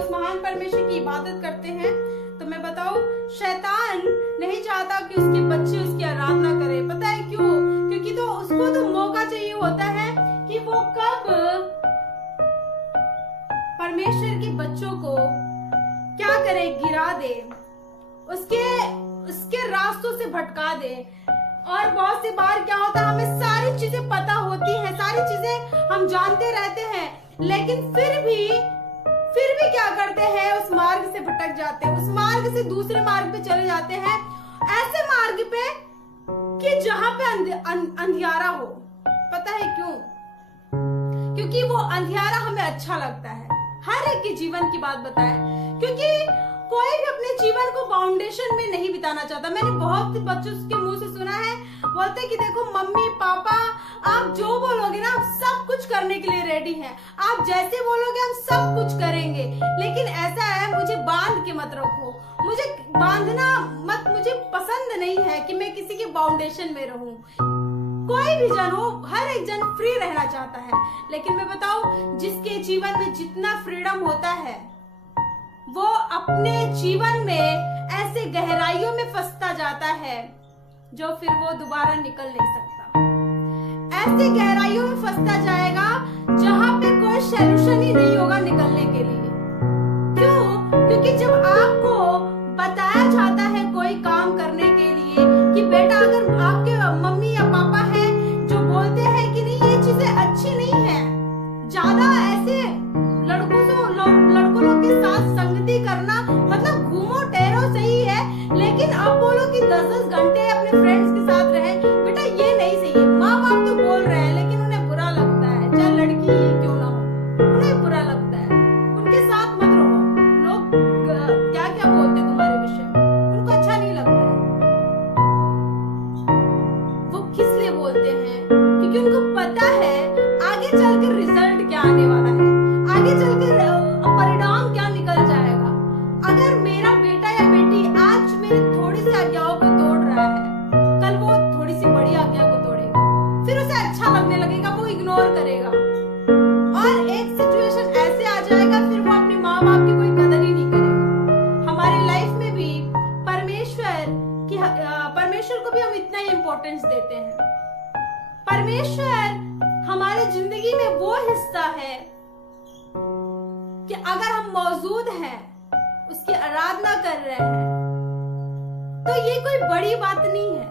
उस महान परमेश्वर की इबादत करते हैं, तो मैं बताऊं, शैतान नहीं चाहता कि उसके बच्चे उसकी आराधना करें। पता है क्यों? क्योंकि तो उसको तो मौका चाहिए होता है कि वो कब परमेश्वर के बच्चों को क्या करे, गिरा दे, उसके रास्तों से भटका दे। और बहुत सी बार क्या होता है, हमें सारी चीजें पता होती हैं, सारी चीजें हम जानते रहते हैं, लेकिन फिर भी क्या करते हैं, उस मार्ग से भटक जाते हैं, उस मार्ग से दूसरे मार्ग पे चले जाते हैं, ऐसे मार्ग पे कि जहां पे अंधियारा हो। पता है क्यों? क्योंकि वो अंधियारा हमें अच्छा लगता है। हर एक के जीवन की बात बताए, क्योंकि कोई भी अपने जीवन को फाउंडेशन में नहीं बिताना चाहता। मैंने बहुत बच्चों के मुंह से सुना है, बोलते कि देखो मम्मी पापा, आप जो बोलोगे ना, हम सब कुछ करने के लिए रेडी हैं, आप जैसे बोलोगे हम सब कुछ करेंगे, लेकिन ऐसा है, मुझे बांध के मत रखो, मुझे बांधना मत, मुझे पसंद नहीं है कि मैं किसी के फाउंडेशन में रहूं। कोई भी जन हो, हर एक जन फ्री रहना चाहता है, लेकिन मैं बताऊं, जिसके जीवन में जितना फ्रीडम होता है, वो अपने जीवन में ऐसे गहराइयों में फंसता जाता है जो फिर वो दोबारा निकल नहीं सकता। ऐसे गहराइयों में फंसता जाएगा जहां पे कोई सॉल्यूशन ही नहीं होगा निकलने के लिए। क्यों? क्योंकि जब आपको बताया जाता है कोई काम करने के लिए कि बेटा, अगर आपके मम्मी या पापा है जो बोलते हैं कि नहीं ये चीजें अच्छी नहीं है, ज्यादा ऐसे लड़कों लोग के साथ संगति करना, मतलब घूमो टहरो सही है, लेकिन अब बोलो कि 10-10 घंटे अपने फ्रेंड्स के साथ रहे, बेटा ये नहीं सही है। माँ बाप तो बोल रहे हैं, लेकिन उन्हें बुरा लगता है, चाहे लड़की क्यों ना हो, उन्हें बुरा लगता है, उनके साथ मत रहो। लोग क्या क्या बोलते तुम्हारे विषय में, उनको अच्छा नहीं लगता है। वो किस लिए बोलते हैं? क्योंकि उनको पता है आगे चलकर रिजल्ट क्या आने वाला है, आगे चलकर परिणाम क्या निकल जाएगा। अगर मेरा बेटा या बेटी आज मेरी थोड़ी सी आज्ञाओं को तोड़ रहा है, कल वो थोड़ी सी बड़ी आज्ञा को तोड़ेगा, फिर उसे अच्छा लगने लगेगा, वो इग्नोर करेगा, और एक सिचुएशन ऐसे आ जाएगा, फिर वो अपने माँ बाप की कोई कदर ही नहीं करेगा। हमारी लाइफ में भी परमेश्वर को भी हम इतना ही इम्पोर्टेंस देते हैं। परमेश्वर हमारी जिंदगी में वो हिस्सा है कि अगर हम मौजूद हैं, उसकी आराधना कर रहे हैं, तो ये कोई बड़ी बात नहीं है।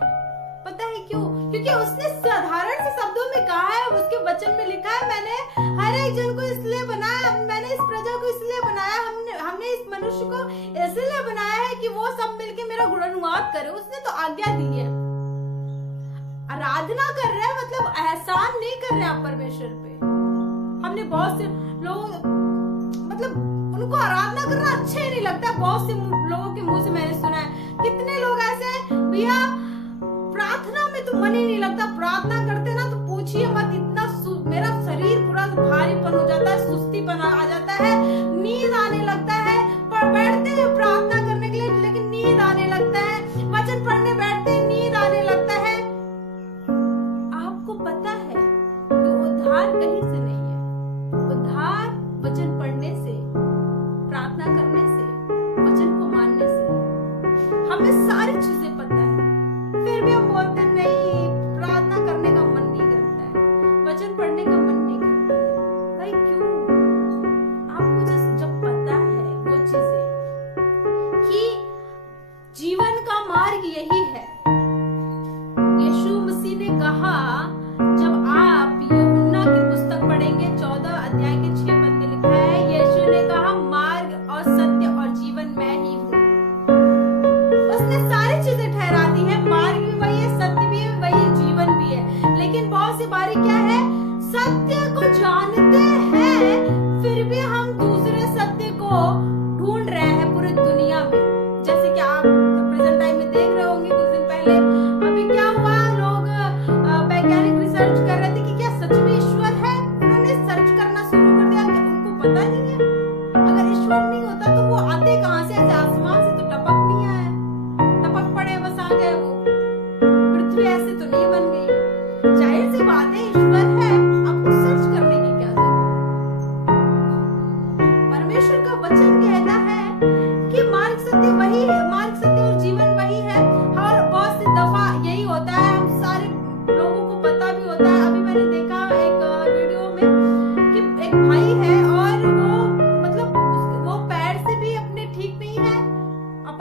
पता है क्यों? क्योंकि उसने साधारण से शब्दों में कहा है, उसके वचन में लिखा है, मैंने हर एक जन को इसलिए बनाया, मैंने इस प्रजा को इसलिए बनाया, हमने इस मनुष्य को इसलिए बनाया है कि वो सब मिलके मेरा गुणगान करे। उसने तो आज्ञा दी है। आराधना कर रहे हैं मतलब एहसान नहीं कर रहे हैं आप परमेश्वर पे। हमने बहुत से लोगों, मतलब उनको आराधना करना अच्छा ही नहीं लगता। बहुत से लोगों के मुंह से मैंने सुना है, कितने लोग ऐसे हैं, भैया प्रार्थना में तो मन ही नहीं लगता, प्रार्थना करते ना तो पूछिए मत, इतना मेरा शरीर पूरा भारीपन हो जाता है, सुस्तीपन आ जाता है, नींद आने लगता है। पर बैठते हैं प्रार्थना करने के लिए, लेकिन नींद आने लगता है, वचन पढ़ने बैठते हैं, नींद आने लगता है। आपको पता है कि उद्धार कहीं से नहीं है, उद्धार वचन पढ़ने से, प्रार्थना करने से, वचन को मानने से। हमें सारी चीजें पता है, फिर भी हम बोलते नहीं, प्रार्थना करने का मन नहीं करता है, वचन पढ़ने का मन नहीं करता है। भाई क्यों? आपको जब पता है वो चीजें कि जीवन का मार्ग यही है। यीशु मसीह ने कहा, जब आप यूहन्ना की पुस्तक पढ़ेंगे 14 अध्याय के 6 पद में लिखा है, यीशु ने कहा मार्ग और सत्य और जीवन मैं ही हूँ। उसने सारी चीजें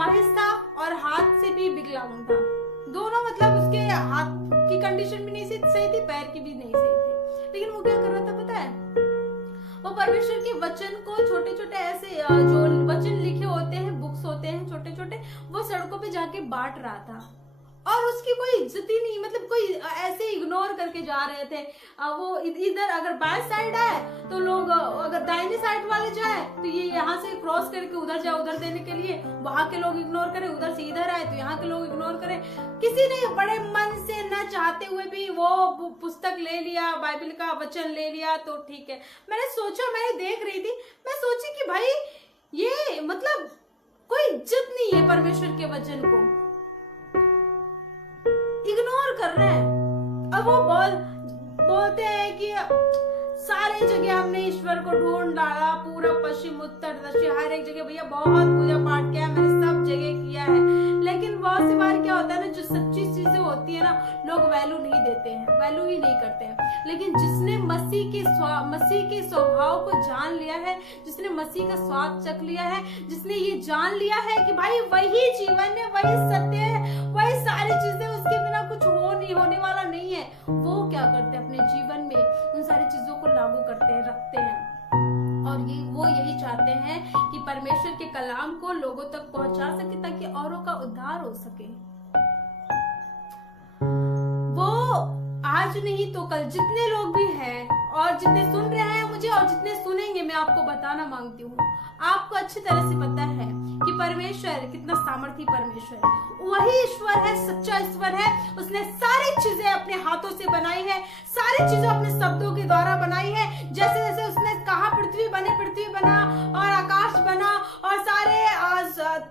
अपाहिज था और हाथ से भी विकलांग था, दोनों, मतलब उसके हाथ की कंडीशन भी नहीं सही थी, पैर की भी नहीं सही थी, लेकिन वो क्या कर रहा था पता है, वो परमेश्वर के वचन को, छोटे छोटे ऐसे जो वचन लिखे होते हैं, बुक्स होते हैं छोटे छोटे, वो सड़कों पे जाके बांट रहा था, और उसकी कोई इज्जत ही नहीं, मतलब कोई ऐसे इग्नोर करके जा रहे थे। वो इधर अगर बाएं साइड है तो लोग, अगर दाहिनी साइड वाले जाए तो ये यहाँ से क्रॉस करके उधर जाए उधर देने के लिए, वहां के लोग इग्नोर करें, उधर से इधर आए तो यहाँ के लोग इग्नोर करें। किसी ने बड़े मन से न चाहते हुए भी वो पुस्तक ले लिया, बाइबल का वचन ले लिया, तो ठीक है। मैंने सोचा, मैंने देख रही थी, मैं सोची कि भाई ये मतलब कोई इज्जत नहीं है परमेश्वर के वचन को, इग्नोर कर रहे हैं। अब वो बोलते हैं कि सारे जगह हमने ईश्वर को ढूंढ डाला, पूरा पश्चिम उत्तर दक्षिण हर एक जगह, भैया बहुत पूजा पाठ किया, मैंने सब जगह किया है, लेकिन बहुत सी बार क्या होता है ना, जो सच्ची चीजें होती है ना, लोग वैल्यू नहीं देते हैं, वैल्यू ही नहीं करते हैं। लेकिन जिसने मसीह के स्वभाव को जान लिया है, जिसने मसीह का स्वाद चख लिया है, जिसने ये जान लिया है कि भाई वही जीवन है, वही सत्य है, वही सारी चीजें, उसके बिना कुछ होने वाला नहीं है, वो क्या करते हैं अपने जीवन में उन सारी चीजों को लागू करते हैं, रखते हैं, और वो यही चाहते हैं कि परमेश्वर के कलाम को लोगों तक पहुंचा सके ताकि औरों का उद्धार हो सके। वो आज नहीं तो कल जितने लोग भी हैं और जितने सुन रहे हैं मुझे और जितने सुनेंगे, मैं आपको बताना मांगती हूँ, आपको अच्छी तरह से पता है कि परमेश्वर कितना सामर्थी परमेश्वर है, वही ईश्वर है, सच्चा ईश्वर है। उसने सारी चीजें अपने हाथों से बनाई है, सारी चीजें अपने शब्दों के द्वारा बनाई है। जैसे जैसे उसने कहा पृथ्वी बने, पृथ्वी बना, और आकाश बना, और सारे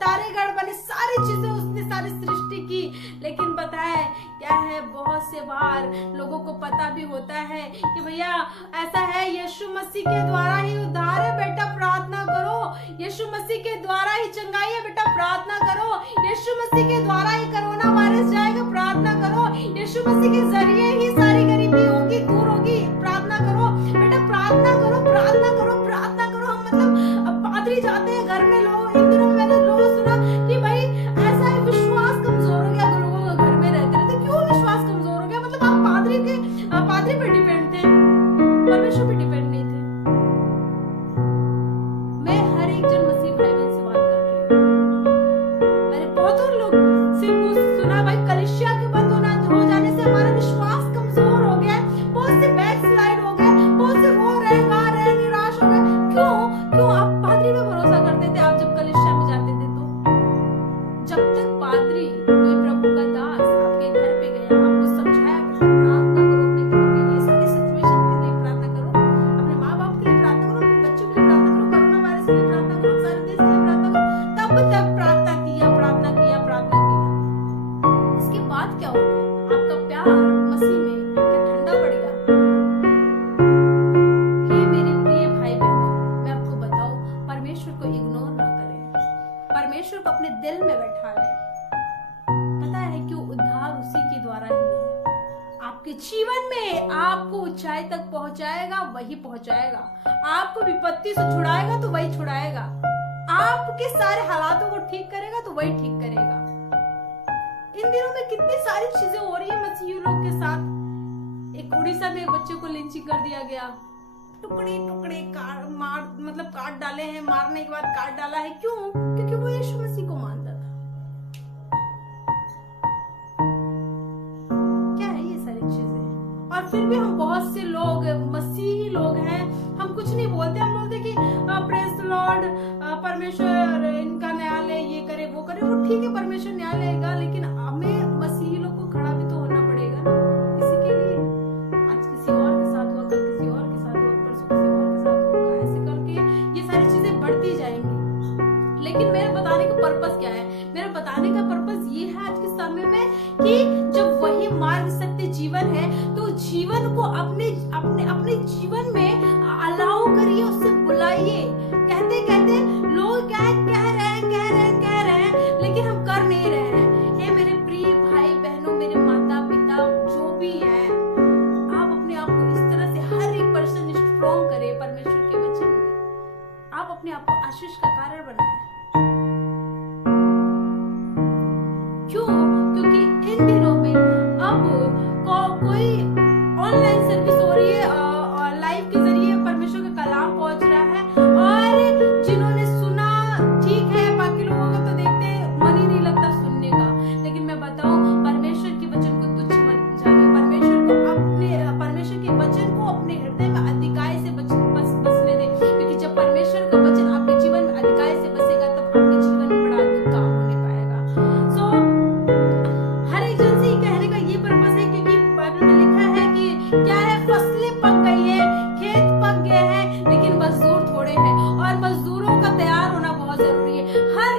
तारेगण बने, सारी चीजें उसने सारी सृष्टि की। लेकिन पता है क्या है, बहुत से बार लोगों को पता भी होता है कि भैया ऐसा है, यीशु मसीह के द्वारा ही उद्धार है, बेटा प्रार्थना करो, यीशु मसीह के द्वारा ही चंगाई है, बेटा प्रार्थना करो, यीशु मसीह के द्वारा ही कोरोना वायरस जाएगा, प्रार्थना करो, यीशु मसीह के जरिए ही सारी गरीबी होगी, दूर होगी, प्रार्थना करो, बेटा प्रार्थना करो, प्रार्थना करो, प्रार्थना करो। हम मतलब अब पादरी जाते हैं घर में, लोग इन दिनों मैंने लोगों सुना कि भाई ऐसा है, विश्वास कमजोर हो गया, लोगों को घर में रहते रहते। क्यों विश्वास कमजोर हो गया? मतलब आप पादरी पे डिपेंड थे, परमेश्वर पे डिपेंड नहीं थे। मैं हर एक जन मसीह भाई बहन से बात कर रही हूँ, मैंने बहुत और लोग से सुना, भाई कलीसिया के बंद हो जाने से हमारा विश्वास कमजोर हो गया, बहुत से बैकस्लाइड हो गए, बहुत से रो रहे, गा रहे, निराश हो गए। क्यों? आप पादरी पे भरोसा करते थे, आप जब कलीसिया में जाते थे तो? जब तक पादरी, कोई प्रभु का दास आपके घर पे गया, आपको समझाया कि प्रार्थना करो अपने घर के लिए, सारी सिचुएशन के लिए प्रार्थना करो, अपने माँ बाप के लिए प्रार्थना करो, अपने बच्चों के लिए प्रार्थना करो, कोरोना वायरस के लिए प्रार्थना करो, सारे देश के लिए प्रार्थना करो, तब तक प्रार्थना किया। इसके बाद क्या हो गया? आपका प्यार मसीह में क्या ठंडा पड़ गया? हे मेरे प्रिय भाई बहनों, मैं आपको बताऊं, परमेश्वर को इग्नोर ना करें, परमेश्वर को अपने दिल में बैठा लें। पता है क्यों? उद्धार उसी के द्वारा ही है। आपके जीवन में आपको ऊंचाई तक पहुंचाएगा, वही पहुंचाएगा। आपको विपत्ति से छुड़ाएगा तो वही छुड़ाएगा। आपके सारे हालातों को ठीक करेगा तो वही ठीक करेगा। इन दिनों में कितनी सारी चीजें हो रही है मसीही लोग के साथ। एक उड़ीसा में एक बच्चे को लिंचिंग कर दिया गया, टुकड़े टुकड़े काट डाले हैं, मारने के बाद काट डाला है। क्यों? क्योंकि वो यीशु मसीह को मानता था। क्या है ये सारी चीजें? और फिर भी हम बहुत से लोग मसीही लोग हैं, हम कुछ नहीं बोलते, हम बोलते कि प्रेज द लॉर्ड, परमेश्वर इनका न्यायालय ये करे वो करे। वो ठीक है, परमेश्वर न्याय लेगा, लेकिन हमें मसीही लोग को खड़ा भी तो होना पड़ेगा ना किसी के लिए। आज किसी और के साथ हुआ, कल किसी और के साथ हुआ, परसों किसी और के साथ होगा, ऐसे करके ये सारी चीजें बढ़ती जाएंगी। लेकिन मेरे बताने का पर्पस क्या है? मेरा बताने का पर्पस ये है आज के समय में कि जब वही मार्ग सत्य जीवन है, तो जीवन को अपने जीवन में अलाउ करिए, उससे बुलाइए। कहते कहते लोग क्या कह रहे हैं, लेकिन हम कर नहीं रहे।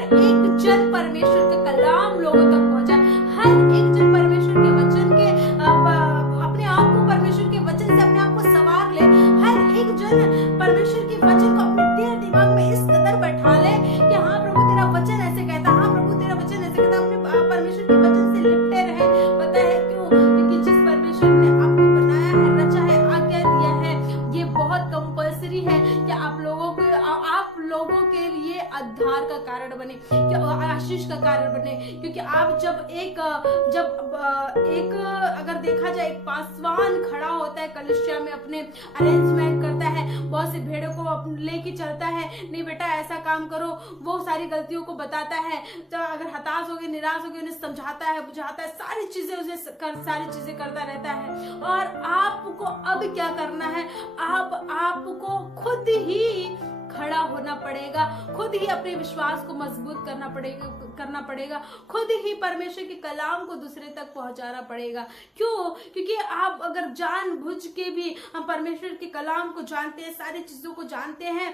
एक जन परमेश्वर का कलाम लोगों तक पहुंचाए, हर एक जन परमेश्वर के वचन के अपने आप को परमेश्वर के वचन से अपने आप को संवार ले, हर एक जन परमेश्वर के वचन को अपने दिल दिमाग में इस कदर बैठा ले कि हाँ प्रभु तेरा वचन ऐसे कहता, हाँ प्रभु तेरा वचन ऐसे कहता, अपने परमेश्वर के वचन से लिपटे रहे। पता है क्यों? क्योंकि जिस परमेश्वर ने आपको बनाया है, रचा है, आज्ञा दिया है, ये बहुत कंपल्सरी है कि आप लोगों के लिए उद्धार का कारण बने, कि आशीष का कारण बने। क्योंकि आप जब एक अगर देखा जाए एक पासवान खड़ा होता है कलिसिया में, अपने अरेंजमेंट करता है, बहुत सी भेड़ों को लेके चलता है, नहीं बेटा ऐसा काम करो, वो सारी गलतियों को बताता है, तो अगर हताश हो गए, निराश हो गए, उन्हें समझाता है, बुझाता है, सारी चीजें करता रहता है। और आपको अब क्या करना है? आपको खुद ही खड़ा होना पड़ेगा, खुद ही अपने विश्वास को मजबूत करना पड़ेगा, खुद ही परमेश्वर के कलाम को दूसरे तक पहुंचाना पड़ेगा। क्यों? क्योंकि आप अगर जानबूझ के भी हम परमेश्वर के कलाम को जानते हैं, सारी चीजों को जानते हैं,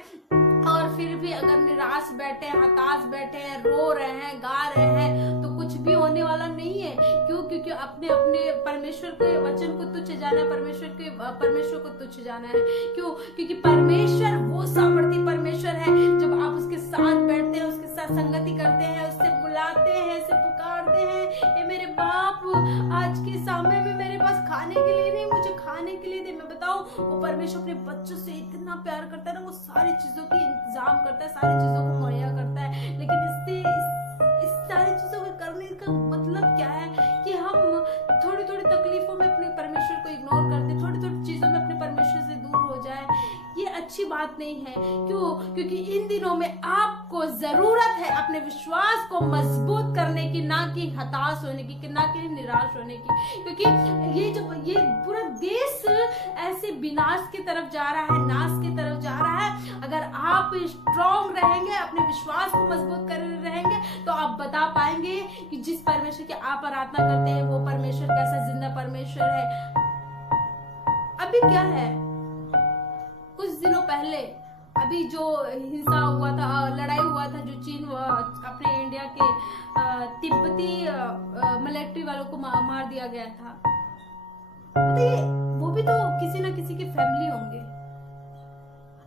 और फिर भी अगर निराश बैठे, हताश बैठे हैं, रो रहे हैं, गा रहे हैं, तो कुछ भी होने वाला नहीं है। क्यों? क्योंकि अपने परमेश्वर के वचन को तुच्छ जाना है, परमेश्वर को तुच्छ जाना है। क्यों? क्योंकि परमेश्वर वो सामर्थी परमेश्वर है, जब आप उसके साथ बैठते हैं, उसके साथ संगति करते हैं, उससे बुलाते हैं, उससे पुकारते हैं, ये मेरे बाप आज के समय में मेरे पास खाने के लिए नहीं, मुझे खाने के लिए दे। मैं बताऊं, वो परमेश्वर अपने बच्चों से इतना प्यार करता है ना, वो सारी चीजों की इंतजाम करता है, सारी चीजों को मुहैया करता है। लेकिन इस सारी चीजों को करने का मतलब क्या है? कि हम थोड़ी तकलीफों में अपने परमेश्वर को इग्नोर करते, थोड़ी चीजों में अपने परमेश्वर से दूर हो जाए, ये अच्छी बात नहीं है। क्यों? क्योंकि इन दिनों में आपको जरूरत है अपने विश्वास को मजबूत करने की, ना कि हताश होने की, ना कि निराश होने की। क्योंकि ये पूरा देश ऐसे विनाश की तरफ जा रहा है, नाश की तरफ जा रहा है। अगर आप स्ट्रॉन्ग रहेंगे, अपने विश्वास को मजबूत कर रहेंगे, तो आप बता पाएंगे कि जिस परमेश्वर की आप आराधना करते हैं, वो परमेश्वर कैसा जिंदा परमेश्वर है। अभी क्या है, कुछ दिनों पहले अभी जो हिंसा हुआ था, लड़ाई हुआ था, जो चीन अपने इंडिया के तिब्बती मिलिट्री वालों को मार दिया गया था, वो भी तो किसी ना किसी की फैमिली होंगे।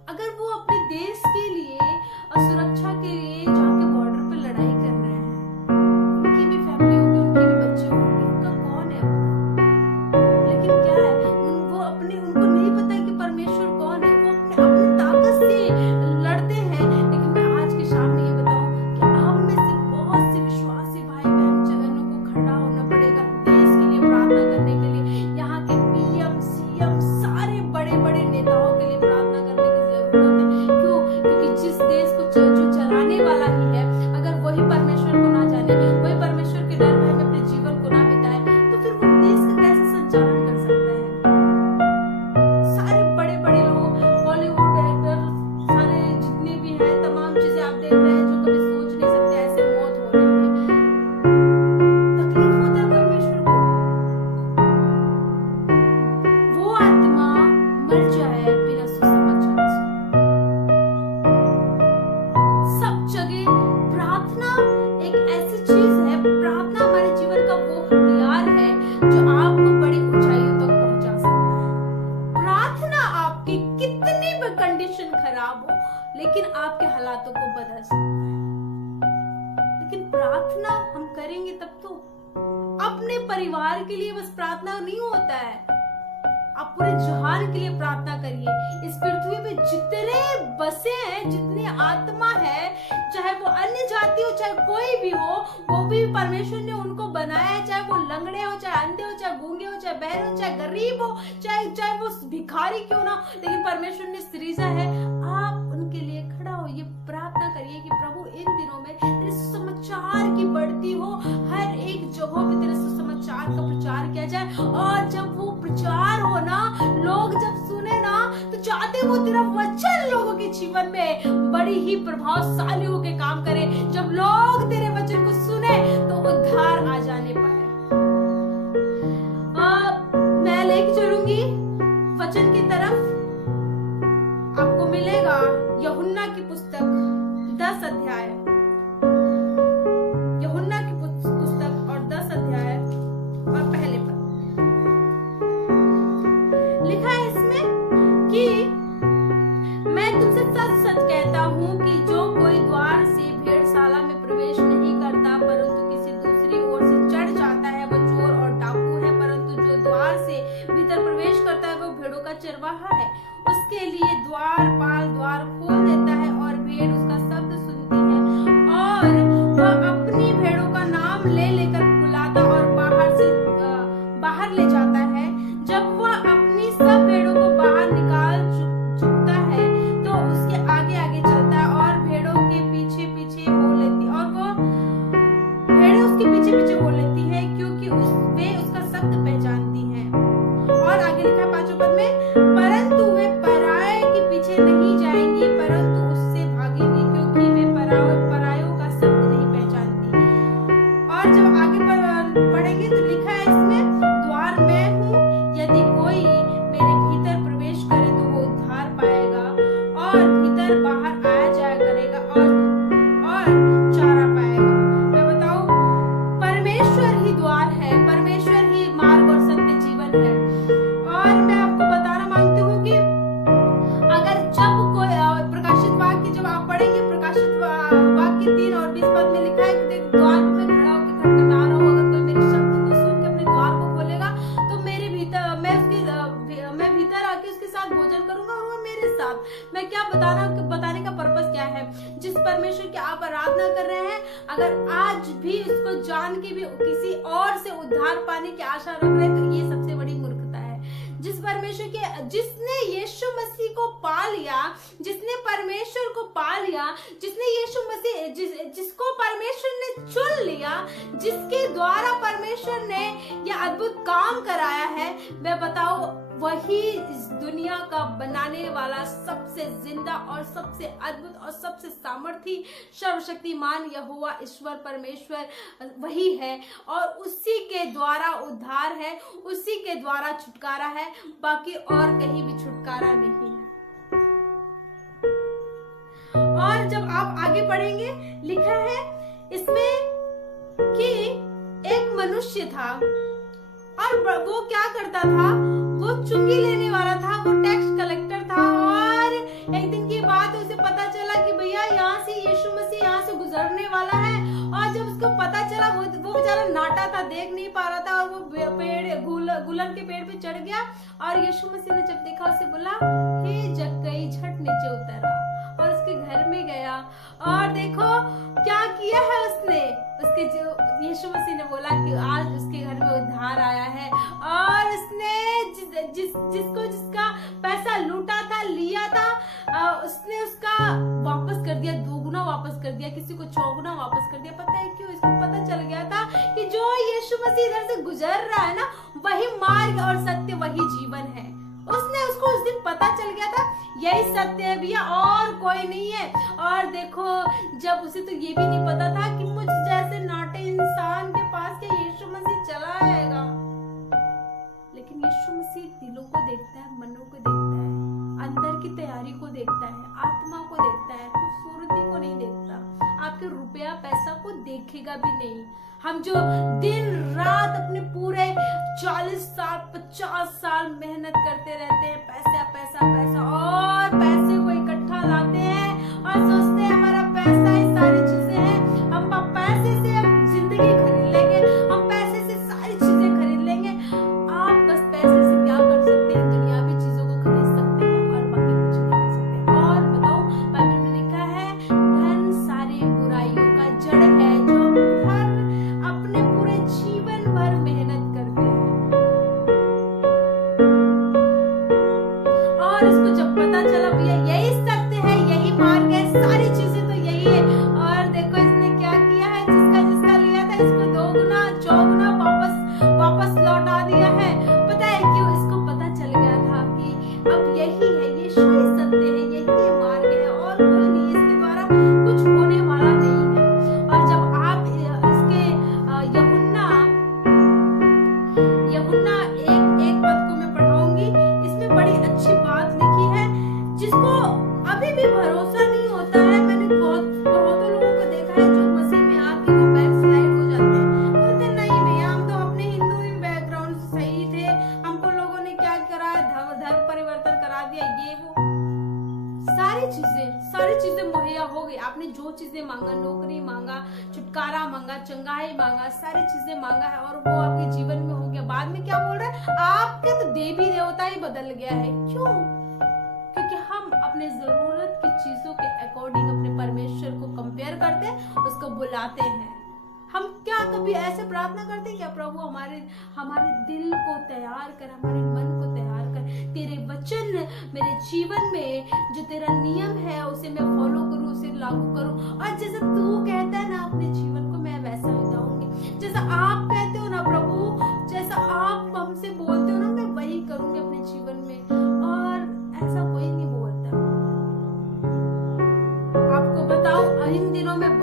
अगर वो अपने देश के लिए और सुरक्षा के लिए जाके बॉर्डर पे लड़ाई कर रहे हैं, उनकी भी फैमिली होगी, उनके भी बच्चे होंगे, उनका कौन है अपना? लेकिन क्या है, उनको नहीं पता है कि परमेश्वर कौन है। वो अपनी ताकत से लड़ते हैं। लेकिन मैं आज के शाम में ये बताऊं कि हम में से बहुत से विश्वासी भाई बहन जनों को खड़ा होना पड़ेगा देश के लिए प्रार्थना करने के लिए। यहाँ के पीएम, सीएम, सारे बड़े बड़े नेताओं के लिए प्रार्थना करने की जरूरत है। क्यों? क्योंकि जिस देश को जो चलाने वाला ही है, अगर वही परमेश्वर को ना जाने, वही परमेश्वर के डर भय में अपने जीवन को ना बिताए, तो फिर वो देश का कैसे संचालन कर सकता है? सारे बड़े बड़े लोग, बॉलीवुड एक्टर, सारे जितने भी हैं, तमाम चीजें आप देख रहे हैं जो कभी सोच नहीं सकते, ऐसे मौत हो रही है। तकलीफ होता है परमेश्वर को, वो आत्मा मर जाए बिना सुसमाचार सुने। सब जगह प्रार्थना एक ऐसी चीज है, प्रार्थना हमारे जीवन का वो हथियार है जो आपको बड़ी ऊंचाइयों तक पहुंचा सकता है। प्रार्थना आपकी कितनी भी कंडीशन खराब हो, लेकिन आपके हालातों को बदल सकता है। लेकिन प्रार्थना हम करेंगे तब तो। अपने परिवार के लिए बस प्रार्थना नहीं होता है, आप पूरे जहान के लिए प्रार्थना करिए। इस पृथ्वी पे जितने बसे हैं, जितने आत्मा है, चाहे वो अन्य जाति हो, चाहे कोई भी हो, वो भी परमेश्वर ने उनको बनाया है। चाहे वो लंगड़े हो, चाहे अंधे हो, चाहे गूंगे हो, चाहे बहर हो, चाहे गरीब हो, चाहे वो भिखारी क्यों ना, लेकिन परमेश्वर ने सृजा है। आप उनके लिए खड़ा होइए, प्रार्थना करिए कि प्रभु इन दिनों में तेरे सुसमाचार की बढ़ती हो, हर एक जगह पे तेरे सुसमाचार का प्रचार किया जाए। और जब वो प्रचार हो ना, लोग जब सुने ना, तो चाहते वो तेरा वचन लोगों के जीवन में बड़ी ही प्रभावशाली होकर काम करे। जब लोग तेरे वचन को सुने तो उद्धार आ जाने पाए। मैं लेके चलूंगी वचन की तरफ, आपको मिलेगा यूहन्ना की पुस्तक 10 अध्याय पीछे पीछे बोल लेती है, क्योंकि वे उसका शब्द पहचानती हैं। और आगे लिखा है 5वें पद में, परंतु वे पराये के पीछे नहीं जाएंगी, परंतु उससे भागेंगी, क्योंकि वे परायों का शब्द नहीं पहचानती। और जब आगे पढ़ेंगे तो लिखा है इसमें, द्वार मैं हूँ, यदि कोई मेरे भीतर प्रवेश करे तो वो उद्धार पाएगा और भीतर बाहर आया जाया करेगा और चारा पाएगा। मैं बताऊं, परमेश्वर ही द्वार है, परमेश्वर ही मार्ग और सत्य जीवन है। और मैं आपको बताना मांगती हूँ कि अगर जब कोई प्रकाशित वाक्य जब आप पढ़ेंगे, प्रकाशित वाक्य 3 और 20 पद में लिखा है कि देख, द्वार में खड़ा होकर खटखटा रहा हूँ, अगर कोई मेरे शब्द को सुन के अपने द्वार को खोलेगा तो मेरे भीतर मैं भीतर आके उसके साथ भोजन करूंगा और वो मेरे साथ। मैं क्या बताने का पर्पस क्या है, जिस परमेश्वर की आप आराधना कर रहे हैं, अगर आज भी उसको जान के भी किसी और से उद्धार पाने की आशा रख रहे हैं तो ये सबसे बड़ी मूर्खता है। जिस परमेश्वर के जिसने यीशु मसीह को पा लिया, जिसने परमेश्वर को पा लिया, जिसने यीशु मसीह जिसको परमेश्वर ने चुन लिया, जिसके द्वारा परमेश्वर ने यह अद्भुत काम कराया है, मैं बताऊं वही इस दुनिया का बनाने वाला सबसे जिंदा और सबसे अद्भुत और सबसे सामर्थी सर्वशक्तिमान यहोवा ईश्वर परमेश्वर वही है। और उसी के द्वारा उद्धार है, उसी के द्वारा छुटकारा है, बाकी और कहीं भी छुटकारा नहीं है। और जब आप आगे पढ़ेंगे, लिखा है इसमें कि एक मनुष्य था और वो क्या करता था, वो चुंगी लेने वाला था, वो टैक्स कलेक्टर था। और एक दिन की बात है, उसे पता चला कि भैया यहाँ से यीशु मसीह यहाँ से गुजरने वाला है। और जब उसको पता चला, वो बेचारा नाटा था, देख नहीं पा रहा था, और वो गुलर के पेड़ पे चढ़ गया। और यीशु मसीह ने जब देखा, उसे बोला, हे जक्कई, झट नीचे उतरा और उसके घर में गया। और देखो क्या किया है उसने, उसके जो यीशु मसीह ने बोला कि आज उसके घर में उद्धार आया है। और उसने जिसका पैसा लूटा था, लिया था, उसने उसका वापस कर दिया, 2 गुना वापस कर दिया, किसी को 4 गुना वापस कर दिया। पता है क्यों? इसको पता चल गया था कि जो यीशु मसीह इधर से गुजर रहा है ना, वही मार्ग और सत्य वही जीवन है। उसको उस दिन पता चल गया था यही सत्य है भैया, और कोई नहीं है। और देखो, जब उसे तो ये भी नहीं पता था कि मुझ जैसे नाटे इंसान के पास क्या यीशु मसीह चला आएगा। लेकिन यीशु मसीह दिलों को देखता है, मनों को देखता है, अंदर की तैयारी को देखता है, आत्मा को देखता है, खूबसूरती को नहीं देखता। आपके रुपया पैसा को देखेगा भी नहीं। हम जो दिन रात अपने पूरे 40 साल 50 साल मेहनत करते रहते हैं, पैसा पैसा पैसा, और पैसे को इकट्ठा लाते हैं और सोचते हैं हमारा पैसा ही सारी चीजें हैं, हम पैसे से जिंदगी खरीद लेंगे, हम पैसे से सारी चीजें खरीद लेंगे। आप बस पैसे से क्या कर सकते हैं? दुनियावी चीजों को खरीद सकते हैं और बाकी कुछ नहीं कर सकते। और बताओ, बाइबल में लिखा है, धन सारी बुराइयों का जड़ है, जो हर अपने पूरे जीवन भर मेहनत करते हैं। और इसको जब पता चला भैया यही सत्य है, यही मार्ग है, सारी चीजें तो यही है। और देखो इसने क्या किया है, जिसका लिया था इसको 2 गुना 4 गुना वापस लौटा दिया है। पता है क्यों? इसको पता चल गया था कि अब यही है, ये सत्य है, यही मार्ग है, और कोई नहीं, इसके द्वारा कुछ होने वाला नहीं है। और जब आप इसके यूहन्ना 1 पद को मैं पढ़ाऊंगी, इसमें बड़ी अच्छी बात लिखी है, जिसको अभी भी भरोसा नहीं होता है। मैंने बहुतों लोगों को देखा है जो मसीह में आके वो बैकस्लाइड हो जाते हैं, बोलते नहीं भैया हम तो अपने हिंदू बैकग्राउंड से सही थे, हमको लोगों ने क्या करा, धर्म परिवर्तन करा दिया, ये वो सारी चीजें मुहैया हो गई। आपने जो चीजें मांगा, नौकरी मांगा, छुटकारा मांगा, चंगाई मांगा, सारी चीजें मांगा है, और वो आपके जीवन में हो गया। बाद में क्या बोल रहे हैं? आपके तो देवी देवता ही बदल गया है। क्यों? क्योंकि हम अपने जरूरत की चीजों के अकॉर्डिंग अपने परमेश्वर को कंपेयर करते हैं, उसको बुलाते हैं। हम क्या कभी ऐसे प्रार्थना करते हैं क्या, प्रभु हमारे दिल को तैयार कर, हमारे मन को तैयार कर, तेरे वचन मेरे जीवन में जो तेरा नियम है उसे मैं फॉलो करूं, उसे लागू करूं, और जैसा तू कहता है ना अपने जीवन को मैं वैसा बताऊंगी। जैसा इन दिनों में